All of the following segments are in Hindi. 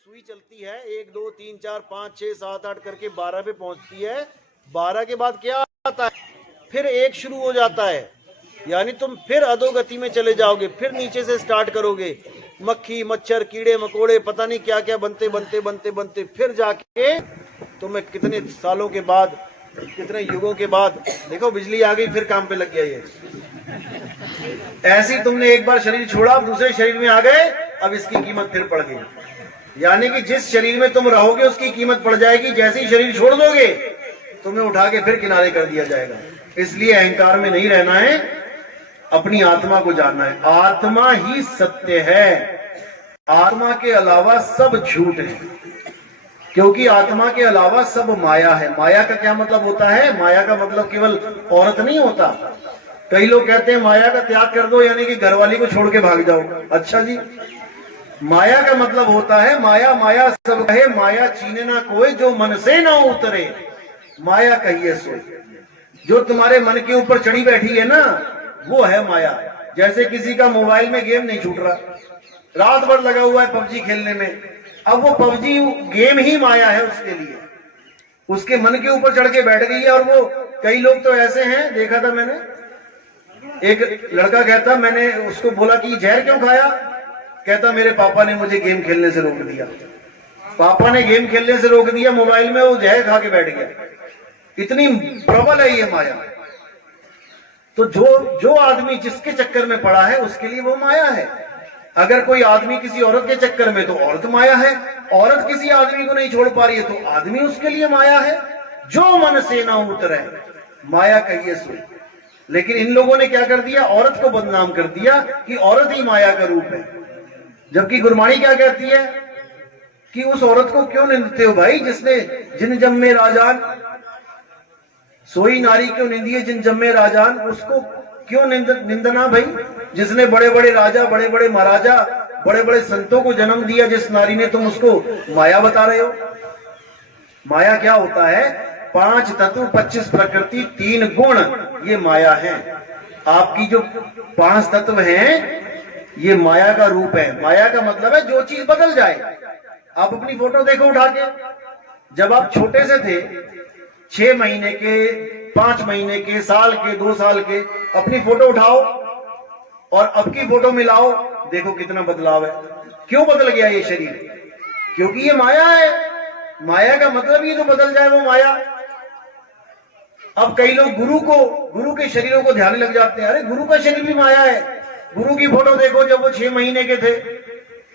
सुई चलती है 1 2 3 4 5 6 7 8 करके 12 पे पहुंचती है। 12 के बाद क्या आता है? फिर 1 शुरू हो जाता है, यानी तुम फिर अधोगति में चले जाओगे, फिर नीचे से स्टार्ट करोगे। मक्खी मच्छर कीड़े मकोड़े पता नहीं क्या क्या बनते बनते बनते बनते फिर जाके तुम्हें कितने सालों के बाद, कितने युगों के बाद देखो बिजली आ गई, फिर काम पे लग गया ये। ऐसी तुमने एक बार शरीर छोड़ा, अब दूसरे शरीर में आ गए, अब इसकी कीमत फिर पड़ गई। यानी कि जिस शरीर में तुम रहोगे उसकी कीमत पड़ जाएगी, जैसे ही शरीर छोड़ दोगे तुम्हें उठा के फिर किनारे कर दिया जाएगा। इसलिए अहंकार में नहीं रहना है, अपनी आत्मा को जानना है। आत्मा ही सत्य है, आत्मा के अलावा सब झूठ है, क्योंकि आत्मा के अलावा सब माया है। माया का क्या मतलब होता है? माया का मतलब केवल औरत नहीं होता। कई लोग कहते हैं माया का त्याग कर दो, यानी कि घरवाली को छोड़ के भाग जाओ। अच्छा जी, माया का मतलब होता है माया माया सब कहे, माया चीने ना कोई, जो मन से ना उतरे माया कहिए सोई। जो तुम्हारे मन के ऊपर चढ़ी बैठी है ना, वो है माया। जैसे किसी का मोबाइल में गेम नहीं छूट रहा, रात भर लगा हुआ है पबजी खेलने में, अब वो पबजी गेम ही माया है उसके लिए, उसके मन के ऊपर चढ़ के बैठ गई है। और वो कई लोग तो ऐसे हैं, देखा था मैंने, एक लड़का कहता, मैंने उसको बोला कि जहर क्यों खाया? कहता मेरे पापा ने मुझे गेम खेलने से रोक दिया। पापा ने गेम खेलने से रोक दिया मोबाइल में, वो जहर खा के बैठ गया। इतनी प्रबल है ये माया। तो जो आदमी जिसके चक्कर में पड़ा है उसके लिए वो माया है। अगर कोई आदमी किसी औरत के चक्कर में, तो औरत माया है। औरत किसी आदमी को नहीं छोड़ पा रही है, तो आदमी उसके लिए माया है। जो मन से ना उतरे माया कहिए सोई। लेकिन इन लोगों ने क्या कर दिया? औरत को बदनाम कर दिया कि औरत ही माया का रूप है। जबकि गुरबाणी क्या कहती है कि उस औरत को क्यों निंदते हो भाई, जिसने जिन जम्मे राजान, सोई नारी क्यों निंदिए जिन जम्मे राजान, उसको क्यों निंदना भाई? जिसने बड़े बड़े राजा, बड़े बड़े महाराजा, बड़े बड़े संतों को जन्म दिया, जिस नारी ने, तुम उसको माया बता रहे हो। माया क्या होता है? 5 तत्व, 25 प्रकृति, 3 गुण, ये माया है। आपकी जो 5 तत्व हैं ये माया का रूप है। माया का मतलब है जो चीज बदल जाए। आप अपनी फोटो देखो उठा के, जब आप छोटे से थे, 6 महीने के, 5 महीने के, साल के, 2 साल के, अपनी फोटो उठाओ और अब की फोटो मिलाओ, देखो कितना बदलाव है। क्यों बदल गया ये शरीर? क्योंकि ये माया है। माया का मतलब ये जो बदल जाए वो माया। अब कई लोग गुरु के शरीरों को ध्यान लग जाते हैं। अरे गुरु का शरीर भी माया है। गुरु की फोटो देखो जब वो 6 महीने के थे,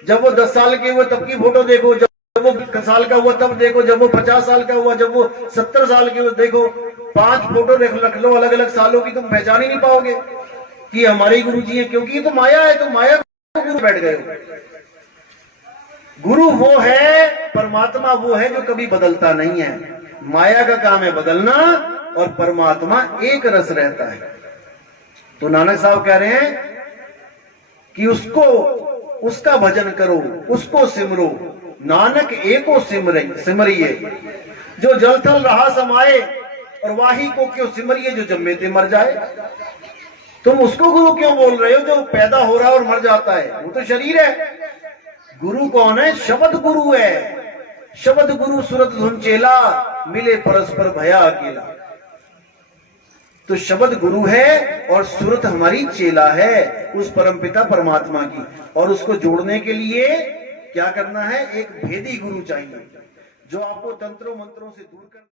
जब वो 10 साल के हुए तब की फोटो देखो, जब वो 1 साल का हुआ तब देखो, जब वो 50 साल का हुआ, जब वो 70 साल के हुए देखो। 5 फोटो रख लो अलग अलग सालों की, तुम पहचान ही नहीं पाओगे कि हमारे गुरु जी हैं, क्योंकि ये तो माया है। तो माया को गुरु बैठ गए हो। गुरु वो है, परमात्मा वो है जो कभी बदलता नहीं है। माया का काम है बदलना, और परमात्मा एक रस रहता है। तो नानक साहब कह रहे हैं कि उसका भजन करो, उसको सिमरो, नानक एको सिमरिए, जो जल थल रहा समाए, और वाही को क्यों सिमरिए, जो जम्मे ते मर जाए। तुम उसको गुरु क्यों बोल रहे हो जो पैदा हो रहा है और मर जाता है? वो तो शरीर है। गुरु कौन है? शब्द गुरु है। शब्द गुरु सुरत धुन चेला, मिले परस्पर भया अकेला। तो शब्द गुरु है और सुरत हमारी चेला है उस परमपिता परमात्मा की। और उसको जोड़ने के लिए क्या करना है? एक भेदी गुरु चाहिए जो आपको तंत्रों मंत्रों से दूर कर